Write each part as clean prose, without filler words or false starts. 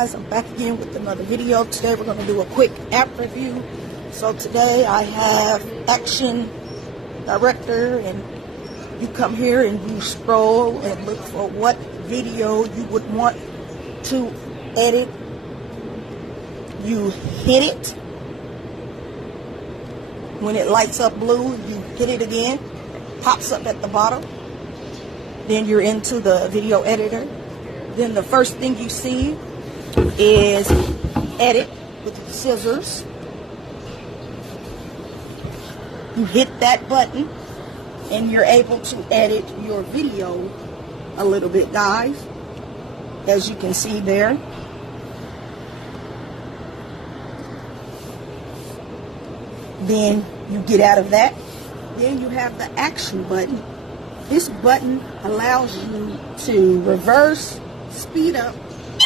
guys, I'm back again with another video. Today we're going to do a quick app review. So today I have Action Director, and you come here and you scroll and look for what video you would want to edit. You hit it. When it lights up blue, you hit it again. Pops up at the bottom. Then you're into the video editor. Then the first thing you see is edit with the scissors. You hit that button and you're able to edit your video a little bit, guys, as you can see there. Then you get out of that. Then you have the action button. This button allows you to reverse, speed up,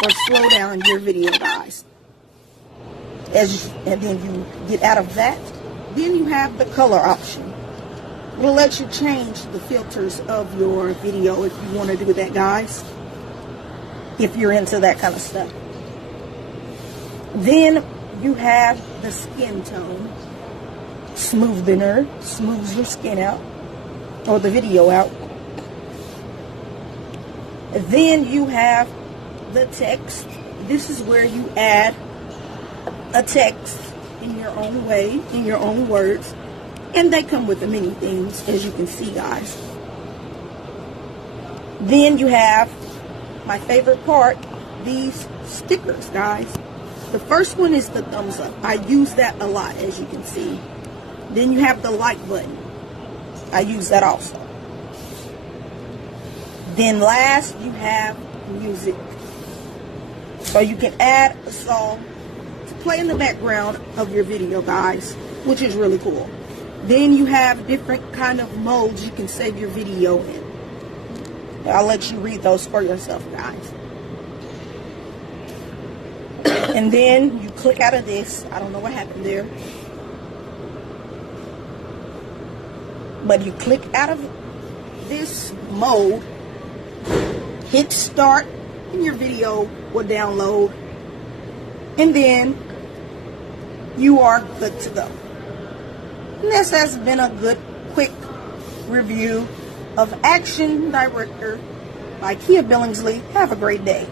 or slow down your video, guys. And then you get out of that. Then you have the color option. It'll let you change the filters of your video if you want to do that, guys. If you're into that kind of stuff. Then you have the skin tone. Smoothener, smooths your skin out, or the video out. Then you have the text. This is where you add a text in your own way, in your own words, and they come with the many things, as you can see, guys. Then you have my favorite part, these stickers, guys. The first one is the thumbs up. I use that a lot, as you can see. Then you have the like button. I use that also. Then last, you have music. So you can add a song to play in the background of your video, guys, which is really cool. Then you have different kind of modes you can save your video in. I'll let you read those for yourself, guys. And then you click out of this. I don't know what happened there. But you click out of this mode, hit start, and your video will download. And then you are good to go. And this has been a good, quick review of Action Director by Kia Billingsley. Have a great day.